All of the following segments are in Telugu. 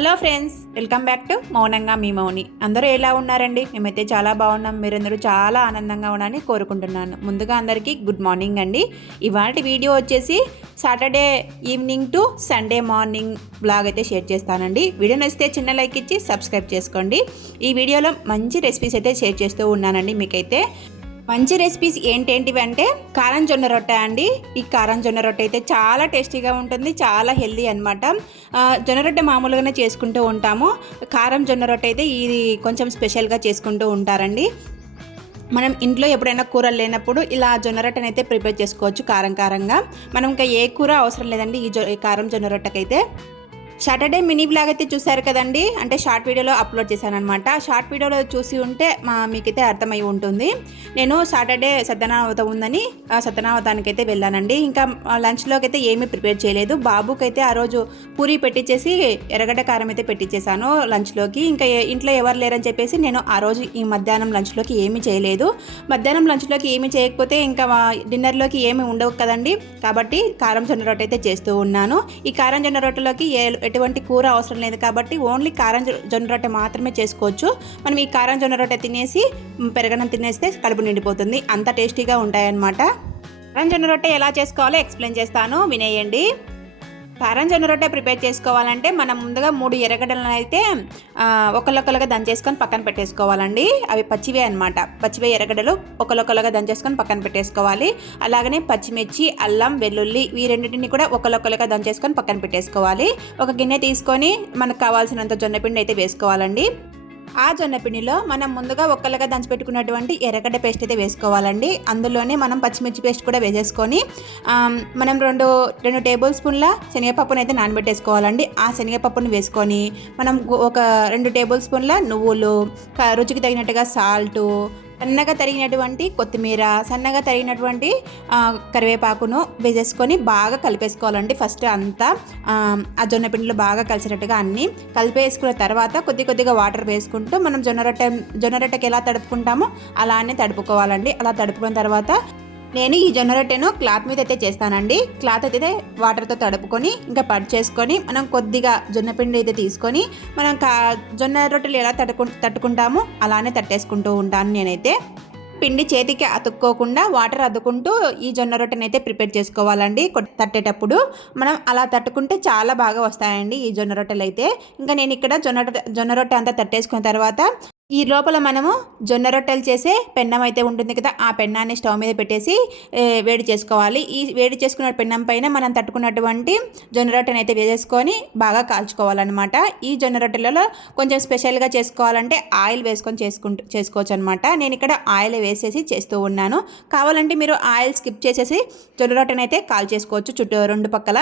Hello friends, welcome back to మౌనంగా మీ మౌని. అందరూ ఎలా ఉన్నారండి? మేమైతే చాలా బాగున్నాం. మీరందరూ చాలా ఆనందంగా ఉన్నారని కోరుకుంటున్నాను. ముందుగా అందరికీ గుడ్ మార్నింగ్ అండి. ఇవాళ వీడియో వచ్చేసి Saturday evening to Sunday morning blog అయితే షేర్ చేస్తానండి. వీడియో నచ్చితే చిన్న లైక్ ఇచ్చి సబ్స్క్రైబ్ చేసుకోండి. ఈ వీడియోలో మంచి రెసిపీస్ అయితే షేర్ చేస్తూ ఉన్నానండి. మీకైతే మంచి రెసిపీస్ ఏంటేంటివి అంటే కారం జొన్న రొట్టె అండి. ఈ కారం జొన్న రొట్టె అయితే చాలా టేస్టీగా ఉంటుంది, చాలా హెల్దీ అనమాట. జొన్న రొట్టె మామూలుగానే చేసుకుంటూ ఉంటాము. కారం జొన్న రొట్టె అయితే ఇది కొంచెం స్పెషల్గా చేసుకుంటూ ఉంటారండి. మనం ఇంట్లో ఎప్పుడైనా కూరలు లేనప్పుడు ఇలా జొన్న రొట్టెని అయితే ప్రిపేర్ చేసుకోవచ్చు కారంగా. మనం ఇంకా ఏ కూర అవసరం లేదండి ఈ కారం జొన్న రొట్టెకైతే. సాటర్డే మినీ బ్లాగ్ అయితే చూసారు కదండి, అంటే షార్ట్ వీడియోలో అప్లోడ్ చేశాను అనమాట. షార్ట్ వీడియోలో చూసి ఉంటే మీకైతే అర్థమై ఉంటుంది. నేను సాటర్డే సత్యనారాయణ ఉందని సత్యనారాయణకైతే వెళ్ళానండి. ఇంకా లంచ్లోకి అయితే ఏమీ ప్రిపేర్ చేయలేదు. బాబుకి అయితే ఆ రోజు పూరి పెట్టించేసి ఎర్రగడ్డ కారం అయితే పెట్టించేసాను లంచ్లోకి. ఇంకా ఇంట్లో ఎవరు లేరని చెప్పేసి నేను ఆ రోజు ఈ మధ్యాహ్నం లంచ్లోకి ఏమీ చేయలేదు. మధ్యాహ్నం లంచ్లోకి ఏమీ చేయకపోతే ఇంకా డిన్నర్లోకి ఏమీ ఉండవు కదండి. కాబట్టి కారం జొన్న రొట్టె అయితే చేస్తూ ఉన్నాను. ఈ కారం జొన్న రొట్టెలోకి ఎటువంటి కూర అవసరం లేదు కాబట్టి ఓన్లీ కారం జొన్న రొట్టె మాత్రమే చేసుకోవచ్చు. మనం ఈ కారం జొన్న రొట్టె తినేసి పెరగడం తినేస్తే కడుపు నిండిపోతుంది, అంత టేస్టీగా ఉంటాయన్నమాట. కారం జొన్న రొట్టె ఎలా చేసుకోవాలో ఎక్స్ప్లెయిన్ చేస్తాను, వినేయండి. కారం జొన్న రొట్టె ప్రిపేర్ చేసుకోవాలంటే మనం ముందుగా 3 ఎర్రగడ్డలను అయితే ఒకళ్ళొక్కలుగా దంచేసుకొని పక్కన పెట్టేసుకోవాలండి. అవి పచ్చివే అనమాట. పచ్చివే ఎర్రగడ్డలు ఒకళ్ళొక్కలుగా దంచేసుకొని పక్కన పెట్టేసుకోవాలి. అలాగనే పచ్చిమిర్చి, అల్లం, వెల్లుల్లి ఈ రెండింటిని కూడా ఒకళ్ళొక్కలుగా దంచేసుకొని పక్కన పెట్టేసుకోవాలి. ఒక గిన్నె తీసుకొని మనకు కావాల్సినంత జొన్నపిండి అయితే వేసుకోవాలండి. ఆ జొన్నపిండిలో మనం ముందుగా ఒక్కలుగా దంచిపెట్టుకున్నటువంటి ఎర్రగడ్డ పేస్ట్ అయితే వేసుకోవాలండి. అందులోనే మనం పచ్చిమిర్చి పేస్ట్ కూడా వేసేసుకొని మనం రెండు టేబుల్ స్పూన్ల శనగపప్పును అయితే నానబెట్టేసుకోవాలండి. ఆ శనగపప్పును వేసుకొని మనం ఒక 2 టేబుల్ స్పూన్ల నువ్వులు, రుచికి తగినట్టుగా సాల్టు, సన్నగా తరిగినటువంటి కొత్తిమీర, సన్నగా తరిగినటువంటి కరివేపాకును వేసేసుకొని బాగా కలిపేసుకోవాలండి. ఫస్ట్ అంతా ఆ జొన్నపిండిలో బాగా కలిసినట్టుగా అన్నీ కలిపేసుకున్న తర్వాత కొద్దిగా వాటర్ వేసుకుంటూ మనం జొన్న రొట్టెకి ఎలా తడుపుకుంటామో అలానే తడుపుకోవాలండి. అలా తడుపుకున్న తర్వాత నేను ఈ జొన్న రొట్టెను క్లాత్ మీద అయితే చేస్తానండి. క్లాత్ అయితే వాటర్తో తడుపుకొని ఇంకా చేసుకొని మనం కొద్దిగా జొన్నపిండి అయితే తీసుకొని మనం జొన్న రొట్టెలు ఎలా తట్టుకుంటామో అలానే తట్టేసుకుంటూ ఉంటాను నేనైతే. పిండి చేతికి అతుక్కోకుండా వాటర్ అద్దుకుంటూ ఈ జొన్న రొట్టెని అయితే ప్రిపేర్ చేసుకోవాలండి. తట్టేటప్పుడు మనం అలా తట్టుకుంటే చాలా బాగా వస్తాయండి ఈ జొన్న రొట్టెలు అయితే. ఇంకా నేను ఇక్కడ జొన్న రొట్టె అంతా తట్టేసుకున్న తర్వాత ఈ లోపల మనము జొన్న రొట్టెలు చేసే పెన్నం అయితే ఉంటుంది కదా, ఆ పెన్నాన్ని స్టవ్ మీద పెట్టేసి వేడి చేసుకోవాలి. ఈ వేడి చేసుకున్న పెన్నం పైన మనం తట్టుకున్నటువంటి జొన్న రొట్టెని అయితే వేసేసుకొని బాగా కాల్చుకోవాలన్నమాట. ఈ జొన్న రొట్టెలలో కొంచెం స్పెషల్గా చేసుకోవాలంటే ఆయిల్ వేసుకొని చేసుకోవచ్చు అనమాట. నేను ఇక్కడ ఆయిల్ వేసేసి చేస్తూ ఉన్నాను. కావాలంటే మీరు ఆయిల్ స్కిప్ చేసేసి జొన్న రొట్టెని అయితే కాల్ చేసుకోవచ్చు చుట్టూ 2 పక్కల.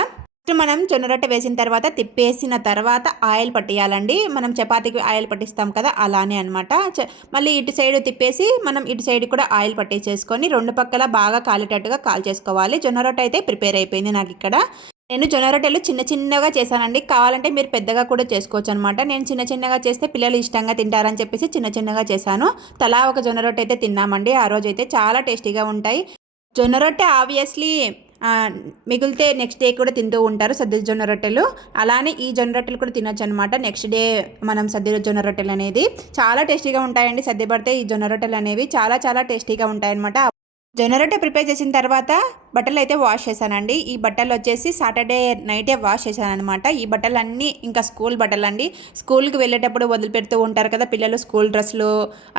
మనం జొన్న రొట్టె వేసిన తర్వాత తిప్పేసిన తర్వాత ఆయిల్ పట్టియాలండి. మనం చపాతీకి ఆయిల్ పట్టిస్తాం కదా, అలానే అనమాట. మళ్ళీ ఇటు సైడ్ తిప్పేసి మనం ఇటు సైడ్ కూడా ఆయిల్ పట్టించేసుకొని 2 పక్కల బాగా కాలేటట్టుగా కాల్ చేసుకోవాలి. జొన్న రొట్టె అయితే ప్రిపేర్ అయిపోయింది నాకు ఇక్కడ. నేను జొన్న రొట్టెలు చిన్నగా చేశానండి. కావాలంటే మీరు పెద్దగా కూడా చేసుకోవచ్చు అనమాట. నేను చిన్నగా చేస్తే పిల్లలు ఇష్టంగా తింటారని చెప్పేసి చిన్నగా చేశాను. తలా ఒక జొన్న రొట్టె అయితే తిన్నామండి. ఆ రోజు అయితే చాలా టేస్టీగా ఉంటాయి. జొన్న రొట్టె ఆబ్వియస్లీ మిగిలితే నెక్స్ట్ డే కూడా తింటూ ఉంటారు సద్ద జొన్న రొట్టెలు. అలానే ఈ జొన్న రొట్టెలు కూడా తినొచ్చు అనమాట. నెక్స్ట్ డే మనం సద్ద జొన్న రొట్టెలు అనేది చాలా టేస్టీగా ఉంటాయండి. సద్ద పడితే ఈ జొన్న రొట్టెలు అనేవి చాలా టేస్టీగా ఉంటాయన్నమాట. జొన్న రొట్టె ప్రిపేర్ చేసిన తర్వాత బట్టలు అయితే వాష్ చేశానండి. ఈ బట్టలు వచ్చేసి సాటర్డే నైటే వాష్ చేశాను అనమాట. ఈ బట్టలు అన్నీ ఇంకా స్కూల్ బట్టలు అండి. స్కూల్కి వెళ్ళేటప్పుడు వదిలిపెడుతూ ఉంటారు కదా పిల్లలు, స్కూల్ డ్రెస్సులు,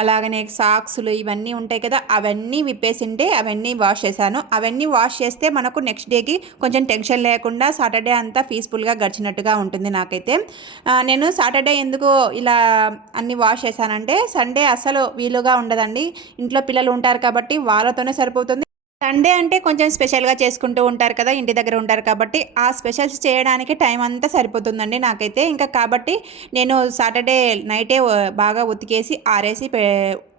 అలాగనే సాక్స్లు ఇవన్నీ ఉంటాయి కదా, అవన్నీ విప్పేసింటే అవన్నీ వాష్ చేశాను. అవన్నీ వాష్ చేస్తే మనకు నెక్స్ట్ డేకి కొంచెం టెన్షన్ లేకుండా సాటర్డే అంతా పీస్ఫుల్గా గడిచినట్టుగా ఉంటుంది నాకైతే. నేను సాటర్డే ఎందుకు ఇలా అన్నీ వాష్ చేశానంటే సండే అసలు వీలుగా ఉండదండి. ఇంట్లో పిల్లలు ఉంటారు కాబట్టి వాళ్ళతోనే సరిపోతుంది. సండే అంటే కొంచెం స్పెషల్గా చేసుకుంటూ ఉంటారు కదా, ఇంటి దగ్గర ఉంటారు కాబట్టి ఆ స్పెషల్స్ చేయడానికి టైం అంతా సరిపోతుందండి నాకైతే. ఇంకా కాబట్టి నేను సాటర్డే నైటే బాగా ఉతికేసి ఆరేసి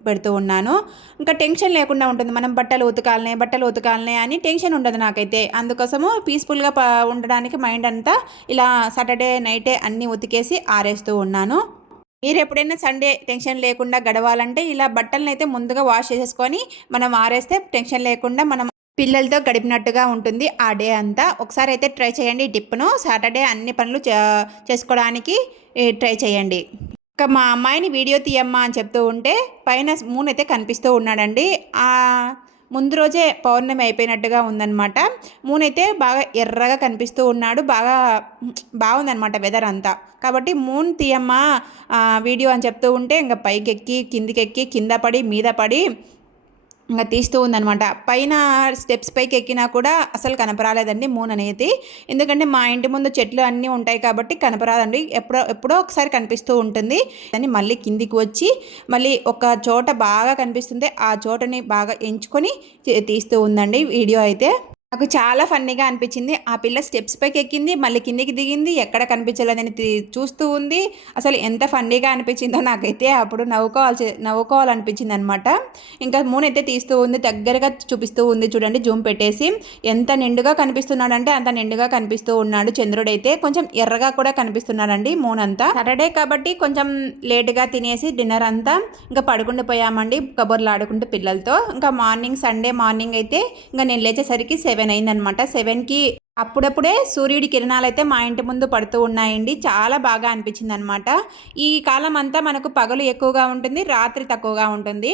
పెడుతూ ఉన్నాను. ఇంకా టెన్షన్ లేకుండా ఉంటుంది. మనం బట్టలు ఉతకాలనే అని టెన్షన్ ఉండదు నాకైతే. అందుకోసము పీస్ఫుల్గా ఉండడానికి మైండ్ అంతా ఇలా సాటర్డే నైటే అన్నీ ఉతికేసి ఆరేస్తూ ఉన్నాను. మీరు ఎప్పుడైనా సండే టెన్షన్ లేకుండా గడవాలంటే ఇలా బట్టలను అయితే ముందుగా వాష్ చేసేసుకొని మనం ఆరేస్తే టెన్షన్ లేకుండా మనం పిల్లలతో గడిపినట్టుగా ఉంటుంది ఆ డే అంతా. ఒకసారి అయితే ట్రై చేయండి ఈ టిప్ను. సాటర్డే అన్ని పనులు చేసుకోవడానికి ట్రై చేయండి. ఇంకా మా అమ్మాయిని వీడియో తీయమ్మా అని చెప్తూ ఉంటే పైన మూన్ అయితే కనిపిస్తూ ఉన్నాడండి. ముందు రోజే పౌర్ణమి అయిపోయినట్టుగా ఉందన్నమాట. మూన్ అయితే బాగా ఎర్రగా కనిపిస్తూ ఉన్నాడు. బాగుందన్నమాట వెదర్ అంతా. కాబట్టి మూన్ తీయమ్మా వీడియో అని చెప్తూ ఉంటే ఇంకా పైకెక్కి కిందికెక్కి కింద పడి మీద పడి ఇంకా తీస్తూ ఉందనమాట. పైన స్టెప్స్ పైకి ఎక్కినా కూడా అసలు కనపరాలేదండి మూన్ అనేది. ఎందుకంటే మా ఇంటి ముందు చెట్లు అన్నీ ఉంటాయి కాబట్టి కనపరాదండి. ఎప్పుడో ఒకసారి కనిపిస్తూ ఉంటుంది. దాన్ని మళ్ళీ కిందికి వచ్చి మళ్ళీ ఒక చోట బాగా కనిపిస్తుంది, ఆ చోటని బాగా ఎంచుకొని తీస్తూ ఉందండి వీడియో అయితే. నాకు చాలా ఫన్నీగా అనిపించింది. ఆ పిల్ల స్టెప్స్ పైకి ఎక్కింది, మళ్ళీ కిందికి దిగింది, ఎక్కడ కనిపించలేదని చూస్తూ ఉంది. అసలు ఎంత ఫన్నీగా అనిపించిందో నాకైతే అప్పుడు నవ్వుకోవాలనిపించింది అనమాట. ఇంకా మూన్ అయితే తీస్తూ ఉంది, దగ్గరగా చూపిస్తూ ఉంది చూడండి జూమ్ పెట్టేసి. ఎంత నిండుగా కనిపిస్తున్నాడంటే అంత నిండుగా కనిపిస్తూ ఉన్నాడు. చంద్రుడైతే కొంచెం ఎర్రగా కూడా కనిపిస్తున్నాడండి మూన్ అంతా. సాటర్డే కాబట్టి కొంచెం లేటుగా తినేసి డిన్నర్ అంతా ఇంకా పడుకుంటూ పోయామండి కబుర్లు ఆడుకుంటూ పిల్లలతో. ఇంకా సండే మార్నింగ్ అయితే ఇంకా నేను లేచేసరికి 7 అయిందనమాట. 7కి అప్పుడప్పుడే సూర్యుడి కిరణాలు అయితే మా ఇంటి ముందు పడుతూ ఉన్నాయండి. చాలా బాగా అనిపించింది అనమాట. ఈ కాలం అంతా మనకు పగలు ఎక్కువగా ఉంటుంది, రాత్రి తక్కువగా ఉంటుంది.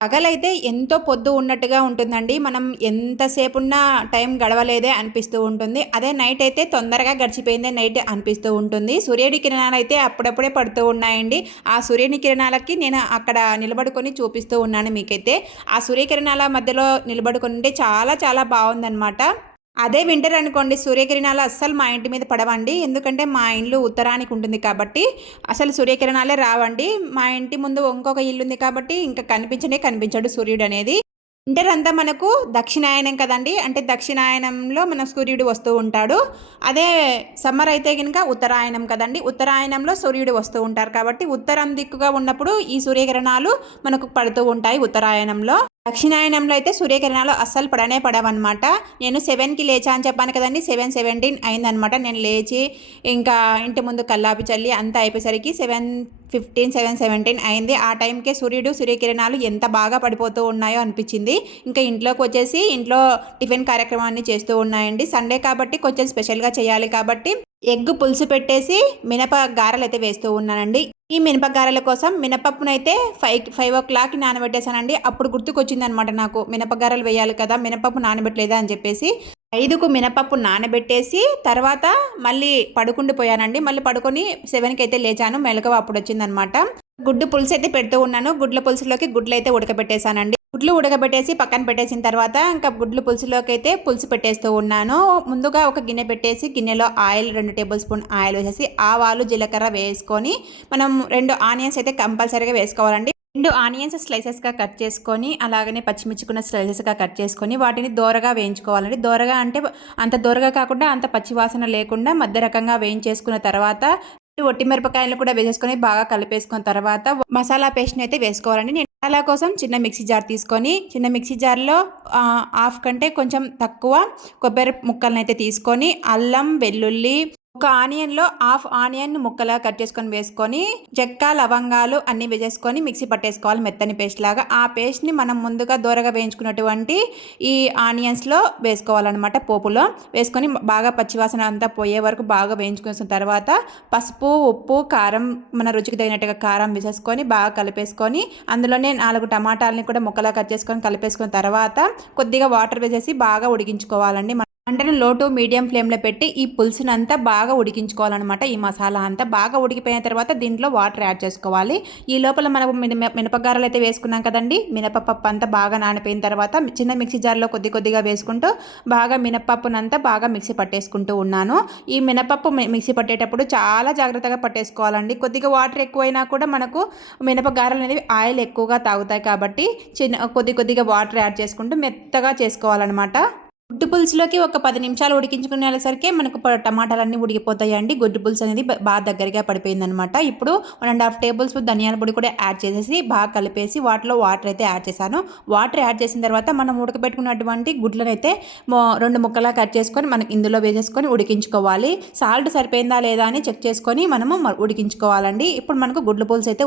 పగలైతే ఎంతో పొద్దు ఉన్నట్టుగా ఉంటుందండి. మనం ఎంతసేపు ఉన్నా టైం గడవలేదే అనిపిస్తూ ఉంటుంది. అదే నైట్ అయితే తొందరగా గడిచిపోయిందే నైట్ అనిపిస్తూ ఉంటుంది. సూర్యుడి కిరణాలు అయితే అప్పుడప్పుడే పడుతూ ఉన్నాయండి. ఆ సూర్యుని కిరణాలకి నేను అక్కడ నిలబడుకొని చూపిస్తూ ఉన్నాను మీకైతే. ఆ సూర్యకిరణాల మధ్యలో నిలబడుకుంటే చాలా చాలా బాగుందన్నమాట. అదే వింటర్ అనుకోండి, సూర్యకిరణాలు అస్సలు మా ఇంటి మీద పడవండి. ఎందుకంటే మా ఇల్లు ఉత్తరానికి ఉంటుంది కాబట్టి అసలు సూర్యకిరణాలే రావండి. మా ఇంటి ముందు ఇంకొక ఇల్లు ఉంది కాబట్టి ఇంకా కనిపించడు సూర్యుడు అనేది. వింటర్ అంతా మనకు దక్షిణాయనం కదండి, అంటే దక్షిణాయనంలో మన సూర్యుడు వస్తూ ఉంటాడు. అదే సమ్మర్ అయితే కనుక ఉత్తరాయణం కదండి, ఉత్తరాయణంలో సూర్యుడు వస్తూ ఉంటారు. కాబట్టి ఉత్తరం దిక్కుగా ఉన్నప్పుడు ఈ సూర్యకిరణాలు మనకు పడుతూ ఉంటాయి ఉత్తరాయణంలో. దక్షిణాయనంలో అయితే సూర్యకిరణాలు అస్సలు పడవన్నమాట. నేను 7కి లేచా అని చెప్పాను కదండి, 7:17 అయిందనమాట. నేను లేచి ఇంకా ఇంటి ముందు కల్లాపి చల్లి అంతా అయిపోయేసరికి 7:15 7:17 అయింది. ఆ టైంకే సూర్యకిరణాలు ఎంత బాగా పడిపోతూ ఉన్నాయో అనిపించింది. ఇంకా ఇంట్లోకి వచ్చేసి ఇంట్లో టిఫిన్ కార్యక్రమాన్ని చేస్తూ ఉన్నాయండి. సండే కాబట్టి కొంచెం స్పెషల్గా చేయాలి కాబట్టి ఎగ్ పులుసు పెట్టేసి మినప గారెలు అయితే వేస్తూ ఉన్నానండి. ఈ మినపగారెల కోసం మినపప్పునైతే 5 o'clock నానబెట్టేశానండి. అప్పుడు గుర్తుకొచ్చింది అనమాట నాకు, మినపగారెలు వేయాలి కదా, మినపప్పు నానబెట్టలేదా అని చెప్పేసి 5కు మినపప్పు నానబెట్టేసి తర్వాత మళ్ళీ పడుకుండిపోయానండి. మళ్ళీ పడుకొని 7కి అయితే లేచాను. మెలకువ అప్పుడు వచ్చిందనమాట. గుడ్డు పులుసు అయితే పెడుతూ ఉన్నాను. గుడ్ల పులుసులోకి గుడ్లు అయితే ఉడకబెట్టేశానండి. గుడ్లు ఉడకబెట్టేసి పక్కన పెట్టేసిన తర్వాత ఇంకా గుడ్లు పులుసులోకి అయితే పులుసు పెట్టేస్తూ ఉన్నాను. ముందుగా ఒక గిన్నె పెట్టేసి గిన్నెలో ఆయిల్ 2 టేబుల్ స్పూన్ ఆయిల్ వేసేసి ఆవాలు జీలకర్ర వేసుకొని మనం 2 ఆనియన్స్ అయితే కంపల్సరీగా వేసుకోవాలండి. 2 ఆనియన్స్ స్లైసెస్గా కట్ చేసుకొని అలాగనే పచ్చిమిర్చి కూడా స్లైసెస్గా కట్ చేసుకొని వాటిని దోరగా వేయించుకోవాలండి. దోరగా అంటే అంత దోరగా కాకుండా అంత పచ్చివాసన లేకుండా మధ్య రకంగా వేయించేసుకున్న తర్వాత ఒట్టి మిరపకాయలు కూడా వేసేసుకొని బాగా కలిపేసుకున్న తర్వాత మసాలా పేస్ట్ని అయితే వేసుకోవాలండి. నేను మసాలా కోసం చిన్న మిక్సీ జార్ తీసుకొని చిన్న మిక్సీ జార్లో హాఫ్ కంటే కొంచెం తక్కువ కొబ్బరి ముక్కలను అయితే తీసుకొని అల్లం వెల్లుల్లి ఒక ఆనియన్లో హాఫ్ ఆనియన్ ముక్కలా కట్ చేసుకొని వేసుకొని చెక్క లవంగాలు అన్నీ వేసేసుకొని మిక్సీ పట్టేసుకోవాలి మెత్తని పేస్ట్ లాగా. ఆ పేస్ట్ని మనం ముందుగా దూరగా వేయించుకున్నటువంటి ఈ ఆనియన్స్లో వేసుకోవాలన్నమాట. పోపులో వేసుకొని బాగా పచ్చివాసన అంతా పోయే వరకు బాగా వేయించుకున్న తర్వాత పసుపు ఉప్పు కారం మన రుచికి తగినట్టుగా కారం వేసేసుకొని బాగా కలిపేసుకొని అందులోనే 4 టమాటాలని కూడా ముక్కలా కట్ చేసుకొని కలిపేసుకున్న తర్వాత కొద్దిగా వాటర్ వేసేసి బాగా ఉడికించుకోవాలండి. మంటను లో టు మీడియం ఫ్లేమ్లో పెట్టి ఈ పులుసునంతా బాగా ఉడికించుకోవాలన్నమాట. ఈ మసాలా అంతా బాగా ఉడికిపోయిన తర్వాత దీంట్లో వాటర్ యాడ్ చేసుకోవాలి. ఈ లోపల మనం మినపగారలు అయితే వేసుకున్నాం కదండి, మినపప్పు అంతా బాగా నానిపోయిన తర్వాత చిన్న మిక్సీ జార్లో కొద్దిగా వేసుకుంటూ బాగా మినపప్పునంతా బాగా మిక్సీ పట్టేసుకుంటూ ఉన్నాను. ఈ మినపప్పు మిక్సీ పట్టేటప్పుడు చాలా జాగ్రత్తగా పట్టేసుకోవాలండి. కొద్దిగా వాటర్ ఎక్కువైనా కూడా మనకు మినపగారలు అనేవి ఆయిల్ ఎక్కువగా తాగుతాయి కాబట్టి కొద్దిగా వాటర్ యాడ్ చేసుకుంటూ మెత్తగా చేసుకోవాలన్నమాట. గుడ్డు పులుసులోకి ఒక 10 నిమిషాలు ఉడికించుకునేసరికి మనకు టమాటాలన్నీ ఉడికిపోతాయండి. గుడ్డు పులుసు అనేది బాగా దగ్గరగా పడిపోయిందనమాట. ఇప్పుడు 1.5 టేబుల్ స్పూన్ ధనియాల పొడి కూడా యాడ్ చేసేసి బాగా కలిపేసి వాటిలో వాటర్ అయితే యాడ్ చేశాను. వాటర్ యాడ్ చేసిన తర్వాత మనం ఉడకబెట్టుకున్నటువంటి గుడ్లను అయితే 2 ముక్కలా కట్ చేసుకొని మనకి ఇందులో వేసేసుకొని ఉడికించుకోవాలి. సాల్ట్ సరిపోయిందా లేదా అని చెక్ చేసుకొని మనము ఉడికించుకోవాలండి. ఇప్పుడు మనకు గుడ్ల పులుసు అయితే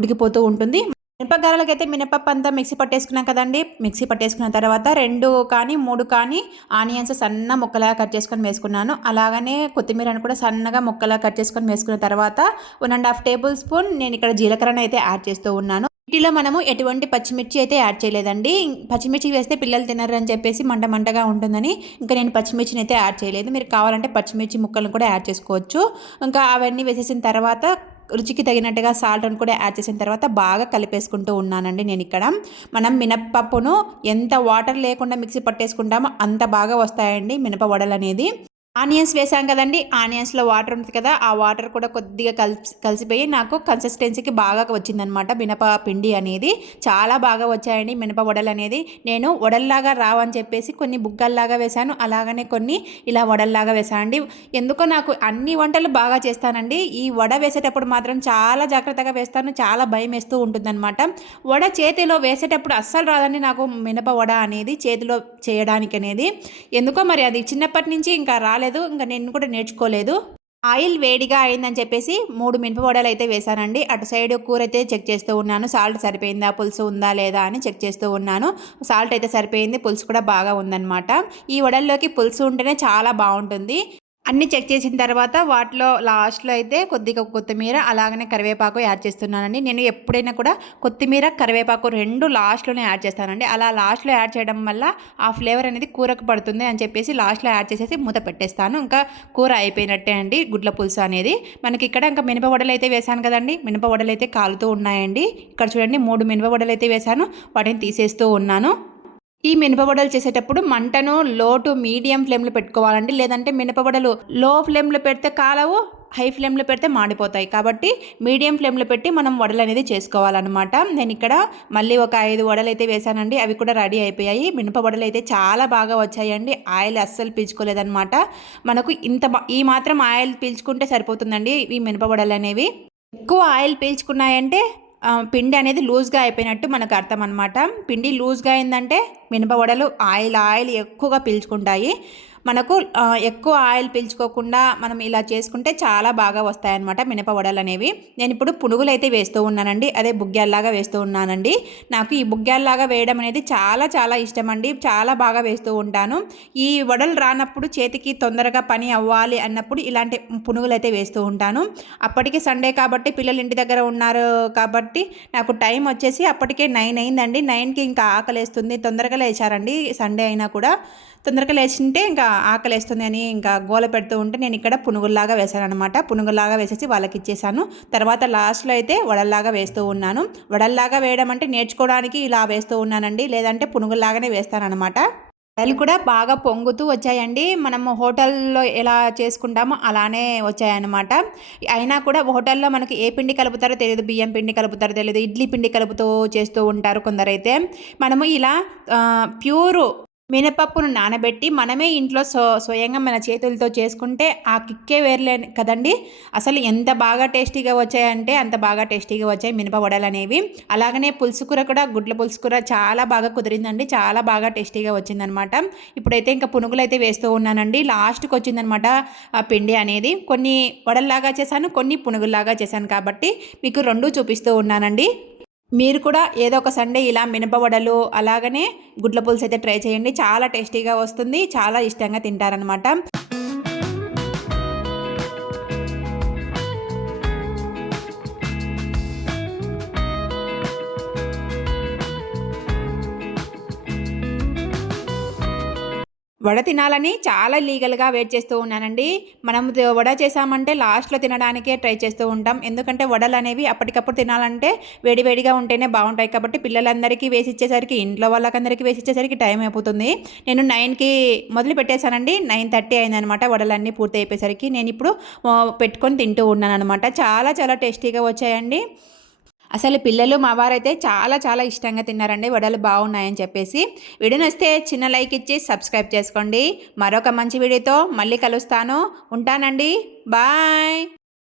ఉడికిపోతూ ఉంటుంది. మినపగారలకైతే మినపప్పు అంతా మిక్సీ పట్టేసుకున్నాం కదండి. మిక్సీ పట్టేసుకున్న తర్వాత 2 కానీ 3 కానీ ఆనియన్స్ సన్న ముక్కలాగా కట్ చేసుకొని వేసుకున్నాను. అలాగనే కొత్తిమీరను కూడా సన్నగా ముక్కలా కట్ చేసుకొని వేసుకున్న తర్వాత 1½ టేబుల్ స్పూన్ నేను ఇక్కడ జీలకర్రను అయితే యాడ్ చేస్తూ ఉన్నాను. వీటిలో మనము ఎటువంటి పచ్చిమిర్చి అయితే యాడ్ చేయలేదండి. పచ్చిమిర్చి వేస్తే పిల్లలు తినరు అని చెప్పేసి మంటగా ఉంటుందని ఇంకా నేను పచ్చిమిర్చిని అయితే యాడ్ చేయలేదు. మీరు కావాలంటే పచ్చిమిర్చి ముక్కలను కూడా యాడ్ చేసుకోవచ్చు. ఇంకా అవన్నీ వేసేసిన తర్వాత రుచికి తగినట్టుగా సాల్ట్ని కూడా యాడ్ చేసిన తర్వాత బాగా కలిపేసుకుంటూ ఉన్నానండి. నేను ఇక్కడ మనం మినప్పప్పును ఎంత వాటర్ లేకుండా మిక్సీ పట్టేసుకుంటామో అంత బాగా వస్తాయండి మినప వడలు అనేది. ఆనియన్స్ వేసాం కదండి, ఆనియన్స్లో వాటర్ ఉంటుంది కదా, ఆ వాటర్ కూడా కొద్దిగా కలిసిపోయి నాకు కన్సిస్టెన్సీకి బాగా వచ్చిందనమాట. మినప పిండి అనేది చాలా బాగా వచ్చాయండి మినప వడలు అనేది. నేను వడల్లాగా రావని చెప్పేసి కొన్ని బుగ్గల్లాగా వేశాను, అలాగనే కొన్ని ఇలా వడల్లాగా వేసానండి. ఎందుకో నాకు అన్ని వంటలు బాగా చేస్తానండి, ఈ వడ వేసేటప్పుడు మాత్రం చాలా జాగ్రత్తగా వేస్తాను, చాలా భయం వేస్తూ ఉంటుందన్నమాట. వడ చేతిలో వేసేటప్పుడు అస్సలు రాదండి నాకు మినప వడ అనేది చేతిలో చేయడానికి అనేది. ఎందుకో మరి అది చిన్నప్పటి నుంచి ఇంకా రాలేదు, ఇంకా నేను కూడా నేర్చుకోలేదు. ఆయిల్ వేడిగా అయిందని చెప్పేసి 3 మినపవడలు అయితే వేసానండి. అటు సైడ్ కూర అయితే చెక్ చేస్తూ ఉన్నాను, సాల్ట్ సరిపోయిందా, పులుసు ఉందా లేదా అని చెక్ చేస్తూ ఉన్నాను. సాల్ట్ అయితే సరిపోయింది, పులుసు కూడా బాగా ఉందన్నమాట. ఈ వడల్లోకి పులుసు ఉంటేనే చాలా బాగుంటుంది. అన్నీ చెక్ చేసిన తర్వాత వాటిలో లాస్ట్లో అయితే కొద్దిగా కొత్తిమీర అలాగనే కరివేపాకు యాడ్ చేస్తున్నానండి. నేను ఎప్పుడైనా కూడా కొత్తిమీర కరివేపాకు 2 లాస్ట్లోనే యాడ్ చేస్తానండి. అలా లాస్ట్లో యాడ్ చేయడం వల్ల ఆ ఫ్లేవర్ అనేది కూరకు పడుతుంది అని చెప్పేసి లాస్ట్లో యాడ్ చేసేసి మూత పెట్టేస్తాను. ఇంకా కూర అయిపోయినట్టే అండి గుడ్ల పులుసు అనేది. మనకి ఇక్కడ ఇంకా మినప వడలు అయితే వేసాను కదండి, మినప వడలు అయితే కాలుతూ ఉన్నాయండి. ఇక్కడ చూడండి 3 మినప వడలు అయితే వేసాను, వాటిని తీసేస్తూ ఉన్నాను. ఈ మినపవడలు చేసేటప్పుడు మంటను లో టు మీడియం ఫ్లేమ్లో పెట్టుకోవాలండి, లేదంటే మినపవడలు లో ఫ్లేమ్లో పెడితే కాలవు, హై ఫ్లేమ్లో పెడితే మాడిపోతాయి. కాబట్టి మీడియం ఫ్లేమ్లో పెట్టి మనం వడలు అనేది చేసుకోవాలన్నమాట. నేను ఇక్కడ మళ్ళీ ఒక 5 వడలు అయితే వేసానండి, అవి కూడా రెడీ అయిపోయాయి. మినపవడలు అయితే చాలా బాగా వచ్చాయండి, ఆయిల్ అస్సలు పీల్చుకోలేదన్నమాట. మనకు ఈ మాత్రం ఆయిల్ పీల్చుకుంటే సరిపోతుందండి ఈ మినపవడలు అనేవి. ఎక్కువ ఆయిల్ పీల్చుకున్నాయంటే పిండి అనేది లూజ్గా అయిపోయినట్టు మనకు అర్థం అనమాట. పిండి లూజ్గా అయిందంటే మినపవడలు ఆయిల్ ఎక్కువగా పీల్చుకుంటాయి. మనకు ఎక్కువ ఆయిల్ పీల్చుకోకుండా మనం ఇలా చేసుకుంటే చాలా బాగా వస్తాయన్నమాట మినపవడలు అనేవి. నేను ఇప్పుడు పునుగులు అయితే వేస్తూ ఉన్నానండి, అదే బుగ్గ్యాల్లాగా వేస్తూ ఉన్నానండి. నాకు ఈ బుగ్గ్యాల్లాగా వేయడం అనేది చాలా చాలా ఇష్టం అండి, చాలా బాగా వేస్తూ ఉంటాను. ఈ వడలు రానప్పుడు చేతికి తొందరగా పని అవ్వాలి అన్నప్పుడు ఇలాంటి పునుగులు అయితే వేస్తూ ఉంటాను. అప్పటికి సండే కాబట్టి పిల్లలు ఇంటి దగ్గర ఉన్నారు కాబట్టి నాకు టైం వచ్చేసి అప్పటికే 9 అయిందండి. 9కి ఇంకా ఆకలేస్తుంది, తొందరగా లేచారండి, సండే అయినా కూడా తొందరగా లేచింటే ఇంకా ఆకలేస్తుంది అని ఇంకా గోల పెడుతూ ఉంటే నేను ఇక్కడ పునుగుల్లాగా వేసాను అనమాట. పునుగుల్లాగా వేసేసి వాళ్ళకి ఇచ్చేసాను. తర్వాత లాస్ట్లో అయితే వడల్లాగా వేస్తూ ఉన్నాను. వడల్లాగా వేయడం అంటే నేర్చుకోవడానికి ఇలా వేస్తూ ఉన్నానండి, లేదంటే పునుగుల్లాగానే వేస్తానన్నమాట. వడలు కూడా బాగా పొంగుతూ వచ్చాయండి, మనము హోటల్లో ఎలా చేసుకుంటామో అలానే వచ్చాయన్నమాట. అయినా కూడా హోటల్లో మనకి ఏ పిండి కలుపుతారో తెలియదు, బియ్యం పిండి కలుపుతారో తెలియదు, ఇడ్లీ పిండి కలుపుతూ చేస్తూ ఉంటారు కొందరైతే. మనము ఇలా ప్యూరు మినపప్పును నానబెట్టి మనమే ఇంట్లో స్వయంగా మన చేతులతో చేసుకుంటే ఆ కిక్కే వేర్లే కదండి. అసలు ఎంత బాగా టేస్టీగా వచ్చాయంటే అంత బాగా టేస్టీగా వచ్చాయి మినప వడలు అనేవి. అలాగనే పులుసు కూర కూడా, గుడ్ల పులుసు కూర చాలా బాగా కుదిరిందండి, చాలా బాగా టేస్టీగా వచ్చిందనమాట. ఇప్పుడైతే ఇంకా పునుగులు అయితే వేస్తూ ఉన్నానండి. లాస్ట్కి వచ్చిందనమాట ఆ పిండి అనేది. కొన్ని వడల్లాగా చేశాను, కొన్ని పునుగుల్లాగా చేశాను కాబట్టి మీకు 2 చూపిస్తూ ఉన్నానండి. మీరు కూడా ఏదో ఒక సండే ఇలా మినపవడలు అలాగనే గుడ్ల పులుసు అయితే ట్రై చేయండి, చాలా టేస్టీగా వస్తుంది, చాలా ఇష్టంగా తింటారనమాట. వడ తినాలని చాలా లీగల్గా వెయిట్ చేస్తూ ఉన్నానండి. మనం వడ చేసామంటే లాస్ట్లో తినడానికే ట్రై చేస్తూ ఉంటాం, ఎందుకంటే వడలు అనేవి అప్పటికప్పుడు తినాలంటే వేడివేడిగా ఉంటేనే బాగుంటాయి. కాబట్టి పిల్లలందరికీ వేసి ఇచ్చేసరికి, ఇంట్లో వాళ్ళకందరికీ వేసి ఇచ్చేసరికి టైం అయిపోతుంది. నేను 9కి మొదలు పెట్టేశానండి, 9:30 అయిందనమాట వడలన్నీ పూర్తి అయిపోయేసరికి. నేను ఇప్పుడు పెట్టుకొని తింటూ ఉన్నాను అనమాట. చాలా చాలా టేస్టీగా వచ్చాయండి. అసలు పిల్లలు మా వారైతే చాలా చాలా ఇష్టంగా తిన్నారండి, వడలు బాగున్నాయని చెప్పేసి. వీడియో నచ్చితే చిన్న లైక్ ఇచ్చి సబ్స్క్రైబ్ చేసుకోండి. మరొక మంచి వీడియోతో మళ్ళీ కలుస్తాను, ఉంటానండి, బాయ్.